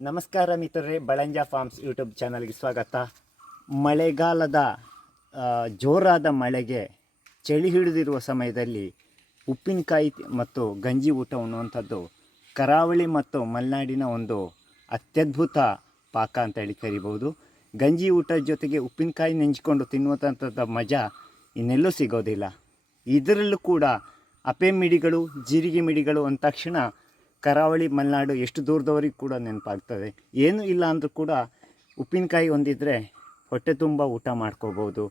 ನಮಸ್ಕಾರ ಮಿತ್ರರೇ, Balanja forms YouTube ಚಾನಲ್ಗೆ ಸ್ವಾಗತ. ಮಳೆಗಾಲದ ಜೋರಾದ ಮಳೆಗೆ ಚಳಿ ಹಿಡಿದಿರುವ ಸಮಯದಲ್ಲಿ ಉಪ್ಪಿನಕಾಯಿ ಮತ್ತು ಗಂಜಿ ಊಟ ಉಣ್ಣುವಂಥದ್ದು ಕರಾವಳಿ ಮತ್ತು ಮಲೆನಾಡಿನ ಒಂದು ಅತ್ಯದ್ಭುತ ಪಾಕ ಅಂತ ಹೇಳಿ ಕರಿಬೋದು ಗಂಜಿ ಊಟದ ಜೊತೆಗೆ ಉಪ್ಪಿನಕಾಯಿ ನೆಂಚಿಕೊಂಡು ತಿನ್ನುವಂಥದ್ದು ಮಜಾ ಇನ್ನೆಲ್ಲೂ ಸಿಗೋದಿಲ್ಲ. ಇದರಲ್ಲೂ ಕೂಡ ಅಪೆ ಮಿಡಿಗಳು, ಜೀರಿಗೆ ಮಿಡಿಗಳು ಅಂದ ತಕ್ಷಣ ಕರಾವಳಿ ಮಲೆನಾಡು ಎಷ್ಟು ದೂರದವರೆಗೂ ಕೂಡ ನೆನಪಾಗ್ತದೆ. ಏನೂ ಇಲ್ಲ ಅಂದರೂ ಕೂಡ ಉಪ್ಪಿನಕಾಯಿ ಹೊಂದಿದ್ರೆ ಹೊಟ್ಟೆ ತುಂಬ ಊಟ ಮಾಡ್ಕೋಬೋದು.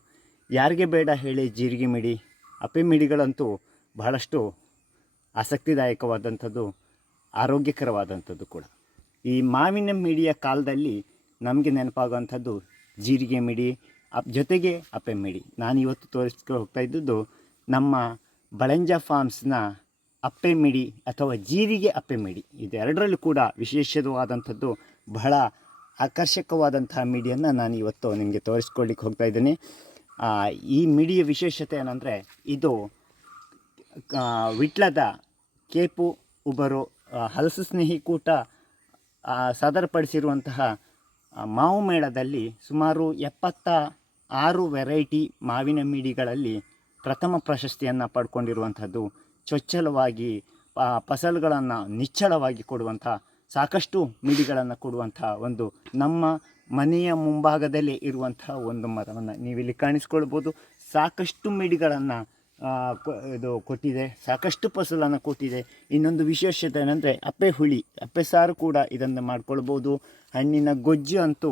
ಯಾರಿಗೆ ಬೇಡ ಹೇಳಿ ಜೀರಿಗೆ ಮಿಡಿ, ಅಪ್ಪೆ ಮಿಡಿಗಳಂತೂ ಬಹಳಷ್ಟು ಆಸಕ್ತಿದಾಯಕವಾದಂಥದ್ದು, ಆರೋಗ್ಯಕರವಾದಂಥದ್ದು ಕೂಡ. ಈ ಮಾವಿನ ಮಿಡಿಯ ಕಾಲದಲ್ಲಿ ನಮಗೆ ನೆನಪಾಗುವಂಥದ್ದು ಜೀರಿಗೆ ಮಿಡಿ, ಅಪ್ ಜೊತೆಗೆ ಅಪ್ಪೆ ಮಿಡಿ. ನಾನು ಇವತ್ತು ತೋರಿಸ್ಕೊಂಡು ಹೋಗ್ತಾ ಇದ್ದದ್ದು ನಮ್ಮ ಬಳಂಜ ಫಾರ್ಮ್ಸ್ನ ಅಪ್ಪೆ ಮಿಡಿ ಅಥವಾ ಜೀರಿಗೆ ಅಪ್ಪೆ ಮಿಡಿ. ಇದೆರಡರಲ್ಲೂ ಕೂಡ ವಿಶೇಷವಾದಂಥದ್ದು, ಬಹಳ ಆಕರ್ಷಕವಾದಂತಹ ಮಿಡಿಯನ್ನು ನಾನು ಇವತ್ತು ನಿಮಗೆ ತೋರಿಸ್ಕೊಳ್ಳಿಕ್ಕೆ ಹೋಗ್ತಾ ಇದ್ದೀನಿ. ಈ ಮಿಡಿಯ ವಿಶೇಷತೆ ಏನಂದರೆ, ಇದು ವಿಟ್ಲದ ಕೇಪು, ಉಬರು ಹಲಸು ಸ್ನೇಹಿ ಕೂಟ ಸಾದರಪಡಿಸಿರುವಂತಹ ಮಾವು ಮೇಳದಲ್ಲಿ ಸುಮಾರು ಎಪ್ಪತ್ತ ಆರು ವೆರೈಟಿ ಮಾವಿನ ಮಿಡಿಗಳಲ್ಲಿ ಪ್ರಥಮ ಪ್ರಶಸ್ತಿಯನ್ನು ಪಡ್ಕೊಂಡಿರುವಂಥದ್ದು ಚೊಚ್ಚಲವಾಗಿ ಫಸಲುಗಳನ್ನು ನಿಚ್ಚಳವಾಗಿ ಕೊಡುವಂಥ ಸಾಕಷ್ಟು ಮಿಡಿಗಳನ್ನು ಕೊಡುವಂಥ ಒಂದು ನಮ್ಮ ಮನೆಯ ಮುಂಭಾಗದಲ್ಲಿ ಇರುವಂಥ ಒಂದು ಮರವನ್ನು ನೀವಿಲ್ಲಿ ಕಾಣಿಸ್ಕೊಳ್ಬೋದು. ಸಾಕಷ್ಟು ಮಿಡಿಗಳನ್ನು ಇದು ಕೊಟ್ಟಿದೆ, ಸಾಕಷ್ಟು ಫಸಲನ್ನು ಕೊಟ್ಟಿದೆ. ಇನ್ನೊಂದು ವಿಶೇಷತೆ ಏನಂದರೆ ಅಪ್ಪೆ ಹುಳಿ, ಅಪ್ಪೆ ಸಾರು ಕೂಡ ಇದನ್ನು ಮಾಡ್ಕೊಳ್ಬೋದು. ಹಣ್ಣಿನ ಗೊಜ್ಜು ಅಂತೂ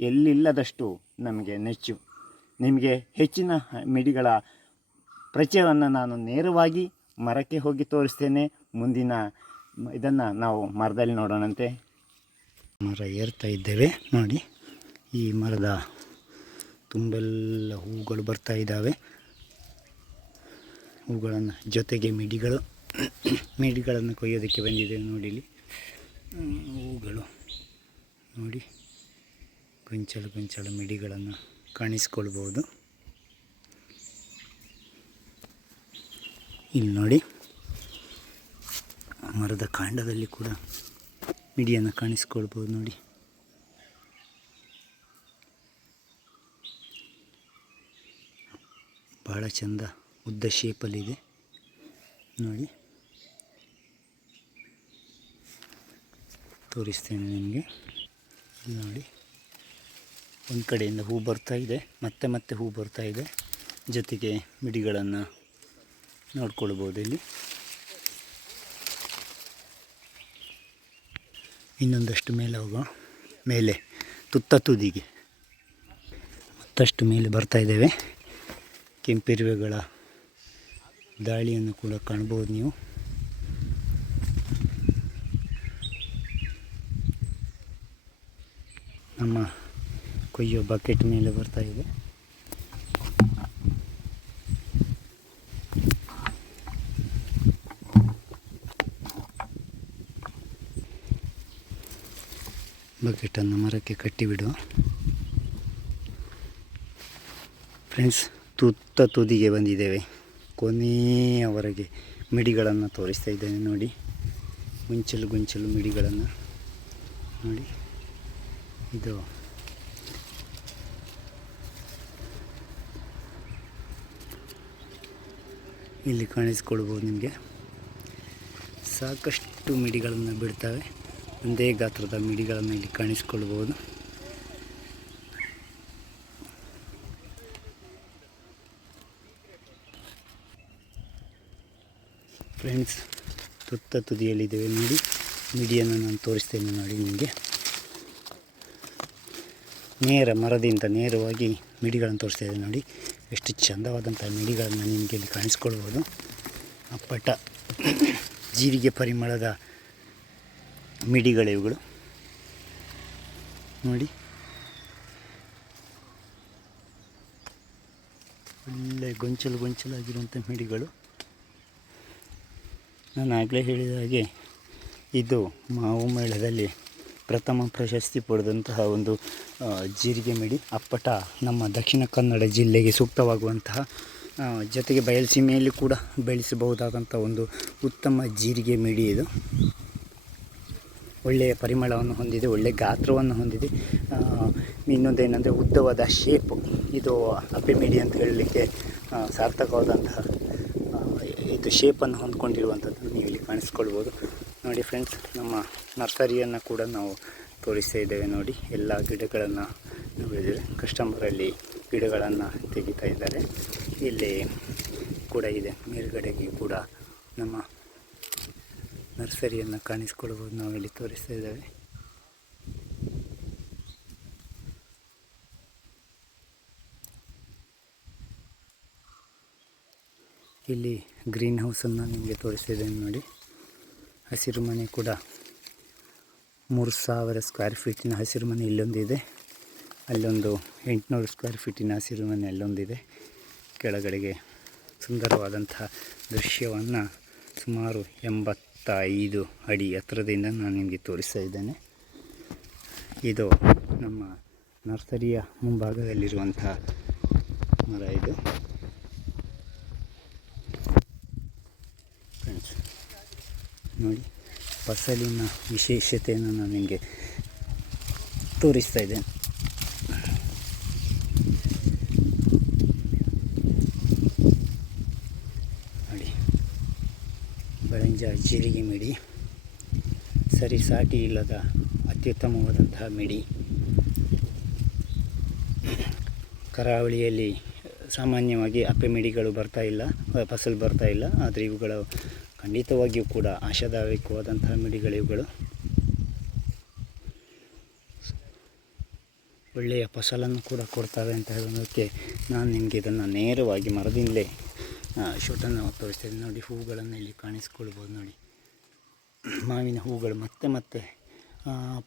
ಎಲ್ಲಿಲ್ಲದಷ್ಟು ನಮಗೆ ನೆಚ್ಚು. ನಿಮಗೆ ಹೆಚ್ಚಿನ ಮಿಡಿಗಳ ಪರಿಚಯವನ್ನು ನಾನು ನೇರವಾಗಿ ಮರಕ್ಕೆ ಹೋಗಿ ತೋರಿಸ್ತೇನೆ ಮುಂದಿನ ಇದನ್ನು ನಾವು ಮರದಲ್ಲಿ ನೋಡೋಣಂತೆ. ಮರ ಏರ್ತಾ ಇದ್ದೇವೆ, ನೋಡಿ. ಈ ಮರದ ತುಂಬೆಲ್ಲ ಹೂಗಳು ಬರ್ತಾ ಇದ್ದಾವೆ. ಹೂಗಳನ್ನು ಜೊತೆಗೆ ಮಿಡಿಗಳು, ಮಿಡಿಗಳನ್ನು ಕೊಯ್ಯೋದಕ್ಕೆ ಬಂದಿದ್ದೇವೆ ನೋಡಿ ಇಲ್ಲಿ ಹೂಗಳು. ನೋಡಿ, ಗೊಂಚಲು ಗೊಂಚಲು ಮಿಡಿಗಳನ್ನು ಕಾಣಿಸ್ಕೊಳ್ಬೋದು. ಇಲ್ಲಿ ನೋಡಿ. ಮರದ ಕಾಂಡದಲ್ಲಿ ಕೂಡ ಮಿಡಿಯನ್ನು ಕಾಣಿಸ್ಕೊಳ್ಬೋದು ನೋಡಿ. ಬಹಳ ಚಂದ ಉದ್ದ ಶೇಪಲ್ಲಿದೆ ನೋಡಿ. ತೋರಿಸ್ತೇನೆ ನಿಮಗೆ. ನೋಡಿ. ಒಂದು ಕಡೆಯಿಂದ ಹೂ ಬರ್ತಾ ಇದೆ. ಮತ್ತೆ ಮತ್ತೆ ಹೂ ಬರ್ತಾ ಇದೆ. ಜೊತೆಗೆ ಮಿಡಿಗಳನ್ನು ನೋಡ್ಕೊಳ್ಬೋದು ಇಲ್ಲಿ. ಇನ್ನೊಂದಷ್ಟು ಮೇಲೆ ಹೋಗುವ ಮೇಲೆ, ತುತ್ತ ತುದಿಗೆ. ಮತ್ತಷ್ಟು ಮೇಲೆ ಬರ್ತಾ ಇದ್ದೇವೆ. ಕೆಂಪಿರುವೆಗಳ ದಾಳಿಯನ್ನು ಕೂಡ ಕಾಣ್ಬೋದು ನೀವು. ನಮ್ಮ ಕೊಯ್ಯೋ ಬಕೆಟ್ ಮೇಲೆ ಬರ್ತಾ ಇದೆ. ಬಕೆಟನ್ನು ಮರಕ್ಕೆ ಕಟ್ಟಿಬಿಡು. ಫ್ರೆಂಡ್ಸ್ ತುತ್ತ ತುದಿಗೆ ಬಂದಿದ್ದೇವೆ. ಕೊನೆಯವರೆಗೆ ಮಿಡಿಗಳನ್ನು ತೋರಿಸ್ತಾ ಇದ್ದೇನೆ ನೋಡಿ. ಗುಂಚಲು ಗುಂಚಲು ಮಿಡಿಗಳನ್ನು ನೋಡಿ. ಇದು ಇಲ್ಲಿ ಕಾಣಿಸ್ಕೊಳ್ಬೋದು ನಿಮಗೆ. ಸಾಕಷ್ಟು ಮಿಡಿಗಳನ್ನು ಬಿಡ್ತವೆ. ಒಂದೇ ಗಾತ್ರದ ಮಿಡಿಗಳನ್ನು ಇಲ್ಲಿ ಕಾಣಿಸಿಕೊಳ್ಬೋದು. ಫ್ರೆಂಡ್ಸ್, ತುತ್ತ ತುದಿಯಲ್ಲಿದ್ದೇವೆ. ನೋಡಿ, ಮಿಡಿಯನ್ನು ನಾನು ತೋರಿಸ್ತೇನೆ ನೋಡಿ ನಿಮಗೆ. ನೇರ ಮರದಿಂದ ನೇರವಾಗಿ ಮಿಡಿಗಳನ್ನು ತೋರಿಸ್ತಾ ನೋಡಿ. ಎಷ್ಟು ಚಂದವಾದಂಥ ಮಿಡಿಗಳನ್ನು ನಿಮಗೆ ಇಲ್ಲಿ ಕಾಣಿಸ್ಕೊಳ್ಬೋದು. ಅಪ್ಪಟ ಜೀರಿಗೆ ಪರಿಮಳದ ಮಿಡಿಗಳು ಇವುಗಳು. ನೋಡಿ. ಒಳ್ಳೆ ಗೊಂಚಲು ಗೊಂಚಲಾಗಿರುವಂಥ ಮಿಡಿಗಳು. ನಾನು ಆಗಲೇ ಹೇಳಿದ ಹಾಗೆ ಇದು ಮಾವು ಮೇಳದಲ್ಲಿ ಪ್ರಥಮ ಪ್ರಶಸ್ತಿ ಪಡೆದಂತಹ ಒಂದು ಜೀರಿಗೆ ಮಿಡಿ, ಅಪ್ಪಟ ನಮ್ಮ ದಕ್ಷಿಣ ಕನ್ನಡ ಜಿಲ್ಲೆಗೆ ಸೂಕ್ತವಾಗುವಂತಹ ಜೊತೆಗೆ ಬಯಲುಸೀಮೆಯಲ್ಲಿ ಕೂಡ ಬೆಳೆಸಬಹುದಾದಂಥ ಒಂದು ಉತ್ತಮ ಜೀರಿಗೆ ಮಿಡಿ ಇದು. ಒಳ್ಳೆಯ ಪರಿಮಳವನ್ನು ಹೊಂದಿದೆ, ಒಳ್ಳೆಯ ಗಾತ್ರವನ್ನು ಹೊಂದಿದೆ. ಇನ್ನೊಂದೇನೆಂದರೆ ಉದ್ದವಾದ ಶೇಪ್ ಇದು ಅಪ್ಪೆ ಮಿಡಿ ಅಂತ ಹೇಳಲಿಕ್ಕೆ ಸಾರ್ಥಕವಾದಂತಹ ಇದು ಶೇಪನ್ನು ಹೊಂದ್ಕೊಂಡಿರುವಂಥದ್ದು ನೀವು ಇಲ್ಲಿ ಕಾಣಿಸ್ಕೊಳ್ಬೋದು. ನೋಡಿ ಫ್ರೆಂಡ್ಸ್ ನಮ್ಮ ನರ್ಸರಿಯನ್ನು ಕೂಡ ನಾವು ತೋರಿಸ್ತಾ ಇದ್ದೇವೆ ನೋಡಿ. ಎಲ್ಲ ಗಿಡಗಳನ್ನು ನೋಡಿದರೆ ಕಸ್ಟಮರಲ್ಲಿ ಗಿಡಗಳನ್ನು ತೆಗಿತಾ ಇದ್ದಾರೆ. ಇಲ್ಲಿ ಕೂಡ ಇದೆ. ಮೇಲುಗಡೆಗೆ ಕೂಡ ನಮ್ಮ ನರ್ಸರಿಯನ್ನು ಕಾಣಿಸ್ಕೊಳ್ಬೋದು ನಾವಿಲ್ಲಿ ತೋರಿಸ್ತಾ ಇದ್ದೇವೆ. ಇಲ್ಲಿ ಗ್ರೀನ್ ಹೌಸನ್ನು ನಿಮಗೆ ತೋರಿಸ್ತಿದ್ದೇನೆ ನೋಡಿ. ಹಸಿರು ಮನೆ ಕೂಡ ಮೂರು ಸಾವಿರ ಸ್ಕ್ವೇರ್ ಫೀಟಿನ ಹಸಿರು ಮನೆ ಇಲ್ಲೊಂದಿದೆ. ಅಲ್ಲೊಂದು ಎಂಟುನೂರು ಸ್ಕ್ವೇರ್ ಫೀಟಿನ ಹಸಿರು ಮನೆ ಅಲ್ಲೊಂದಿದೆ. ಕೆಳಗಡೆಗೆ ಸುಂದರವಾದಂತಹ ದೃಶ್ಯವನ್ನು ಸುಮಾರು ಎಂಬತ್ತೈದು ಅಡಿ ಎತ್ತರದಿಂದ ನಾನು ನಿಮಗೆ ತೋರಿಸ್ತಾ ಇದ್ದೇನೆ. ಇದು ನಮ್ಮ ನರ್ಸರಿಯ ಮುಂಭಾಗದಲ್ಲಿರುವಂತಹ ಮರ ಇದು. ಫ್ರೆಂಡ್ಸ್, ನೋಡಿ, ಫಸಲಿನ ವಿಶೇಷತೆಯನ್ನು ನಾನು ನಿಮಗೆ ತೋರಿಸ್ತಾ ಇದ್ದೇನೆ ನೋಡಿ ಬೆಳಂಜ ಜೀರಿಗೆ ಮಿಡಿ. ಸರಿ, ಸಾಟಿ ಇಲ್ಲದ ಅತ್ಯುತ್ತಮವಾದಂತಹ ಮಿಡಿ. ಕರಾವಳಿಯಲ್ಲಿ ಸಾಮಾನ್ಯವಾಗಿ ಅಪ್ಪೆ ಮಿಡಿಗಳು ಬರ್ತಾ ಇಲ್ಲ ಫಸಲು ಬರ್ತಾ ಇಲ್ಲ, ಆದರೆ ಇವುಗಳು ಖಂಡಿತವಾಗಿಯೂ ಕೂಡ ಆಶಾದಾಯಕವಾದಂತಹ ಮಿಡಿಗಳು ಇವುಗಳು. ಒಳ್ಳೆಯ ಫಸಲನ್ನು ಕೂಡ ಕೊಡ್ತವೆ ಅಂತ ಹೇಳೋದಕ್ಕೆ ನಾನು ನಿಮಗೆ ಇದನ್ನು ನೇರವಾಗಿ ಮರದಿಂದಲೇ ಶೂಟನ್ನು ತೋರಿಸ್ತೇನೆ ನೋಡಿ, ಹೂಗಳನ್ನು ಇಲ್ಲಿ ಕಾಣಿಸ್ಕೊಳ್ಬೋದು ನೋಡಿ. ಮಾವಿನ ಹೂಗಳು ಮತ್ತೆ ಮತ್ತೆ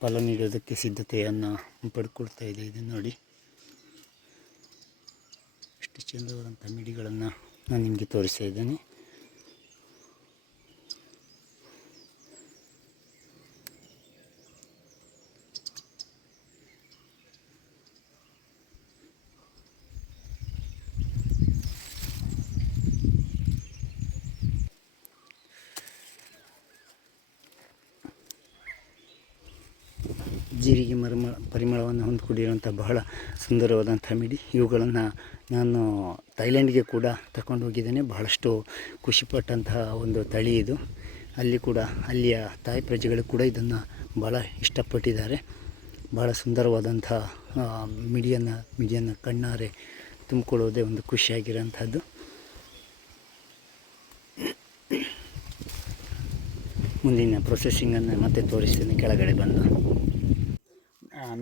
ಫಲ ನೀಡೋದಕ್ಕೆ ಸಿದ್ಧತೆಯನ್ನು ಪಡ್ಕೊಳ್ತಾ ಇದೆ ಇದು ನೋಡಿ. ಎಷ್ಟು ಚಂದವಾದಂಥ ಮಿಡಿಗಳನ್ನು ನಾನು ನಿಮಗೆ ತೋರಿಸ್ತಾ ಇದ್ದೇನೆ. ಜೀರಿಗೆ ಮರ್ಮ, ಪರಿಮಳವನ್ನು ಹೊಂದಿಕೊಂಡಿರುವಂಥ ಬಹಳ ಸುಂದರವಾದಂಥ ಮಿಡಿ. ಇವುಗಳನ್ನು ನಾನು ಥೈಲ್ಯಾಂಡ್ಗೆ ಕೂಡ ತಗೊಂಡು ಹೋಗಿದ್ದೇನೆ. ಬಹಳಷ್ಟು ಖುಷಿಪಟ್ಟಂತಹ ಒಂದು ತಳಿ ಇದು. ಅಲ್ಲಿ ಕೂಡ, ಅಲ್ಲಿಯ ತಾಯಿ ಪ್ರಜೆಗಳು ಕೂಡ ಇದನ್ನು ಭಾಳ ಇಷ್ಟಪಟ್ಟಿದ್ದಾರೆ. ಭಾಳ ಸುಂದರವಾದಂಥ ಮಿಡಿಯನ್ನು ಮಿಡಿಯನ್ನು ಕಣ್ಣಾರೆ ತುಂಬಿಕೊಳ್ಳೋದೇ ಒಂದು ಖುಷಿಯಾಗಿರೋಂಥದ್ದು ಮುಂದಿನ ಪ್ರೊಸೆಸಿಂಗನ್ನು ಮತ್ತೆ ತೋರಿಸ್ತೇನೆ. ಕೆಳಗಡೆ ಬಂದು.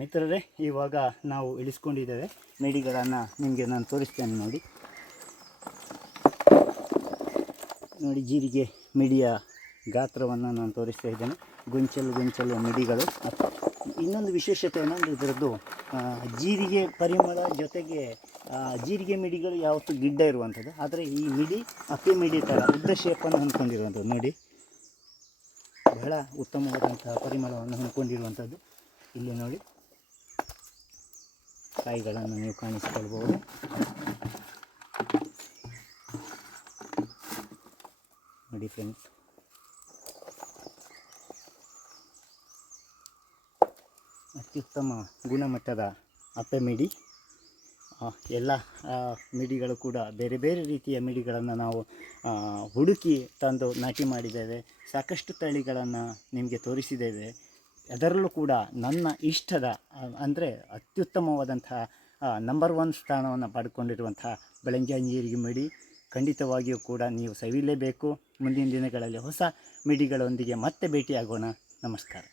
ಮಿತ್ರರೇ, ಇವಾಗ ನಾವು ಇಳಿಸ್ಕೊಂಡಿದ್ದೇವೆ. ಮಿಡಿಗಳನ್ನು ನಿಮಗೆ ನಾನು ತೋರಿಸ್ತೇನೆ ನೋಡಿ. ನೋಡಿ, ಜೀರಿಗೆ ಮಿಡಿಯ ಗಾತ್ರವನ್ನು ನಾನು ತೋರಿಸ್ತಾ ಇದ್ದೇನೆ. ಗುಂಚಲು ಗೊಂಚಲು ಮಿಡಿಗಳು. ಇನ್ನೊಂದು ವಿಶೇಷತೆ ಏನಂದರೆ ಇದರದ್ದು ಜೀರಿಗೆ ಪರಿಮಳ ಜೊತೆಗೆ ಜೀರಿಗೆ ಮಿಡಿಗಳು ಯಾವತ್ತೂ ಗಿಡ್ಡ ಇರುವಂಥದ್ದು. ಆದರೆ ಈ ಮಿಡಿ ಅಪ್ಪಿ ಮಿಡಿ ಥರ ಉದ್ದ ಶೇಪನ್ನು ಹೊಂದ್ಕೊಂಡಿರುವಂಥದ್ದು. ನೋಡಿ. ಬಹಳ ಉತ್ತಮವಾದಂತಹ ಪರಿಮಳವನ್ನು ಹೊಂದ್ಕೊಂಡಿರುವಂಥದ್ದು. ಇಲ್ಲಿ ನೋಡಿ. ಕಾಯಿಗಳನ್ನು ನೀವು ಕಾಣಿಸ್ಕೊಳ್ಬೋದು. ನೋಡಿ ಫ್ರೆಂಡ್ಸ್ ಅತ್ಯುತ್ತಮ ಗುಣಮಟ್ಟದ ಅಪ್ಪೆ ಮಿಡಿ. ಎಲ್ಲ ಮಿಡಿಗಳು ಕೂಡ ಬೇರೆ ಬೇರೆ ರೀತಿಯ ಮಿಡಿಗಳನ್ನು ನಾವು ಹುಡುಕಿ ತಂದು ನಾಟಿ ಮಾಡಿದ್ದೇವೆ. ಸಾಕಷ್ಟು ತಳಿಗಳನ್ನು ನಿಮಗೆ ತೋರಿಸಿದ್ದೇವೆ. ಅದರಲ್ಲೂ ಕೂಡ ನನ್ನ ಇಷ್ಟದ ಅಂದರೆ ಅತ್ಯುತ್ತಮವಾದಂತಹ ನಂಬರ್ ಒನ್ ಸ್ಥಾನವನ್ನು ಪಡ್ಕೊಂಡಿರುವಂತಹ ಬೆಳಂಜಂಜೀರಿಗೆ ಮಿಡಿ. ಖಂಡಿತವಾಗಿಯೂ ಕೂಡ ನೀವು ಸವಿಲೇಬೇಕು. ಮುಂದಿನ ದಿನಗಳಲ್ಲಿ ಹೊಸ ಮಿಡಿಗಳೊಂದಿಗೆ ಮತ್ತೆ ಭೇಟಿಯಾಗೋಣ. ನಮಸ್ಕಾರ.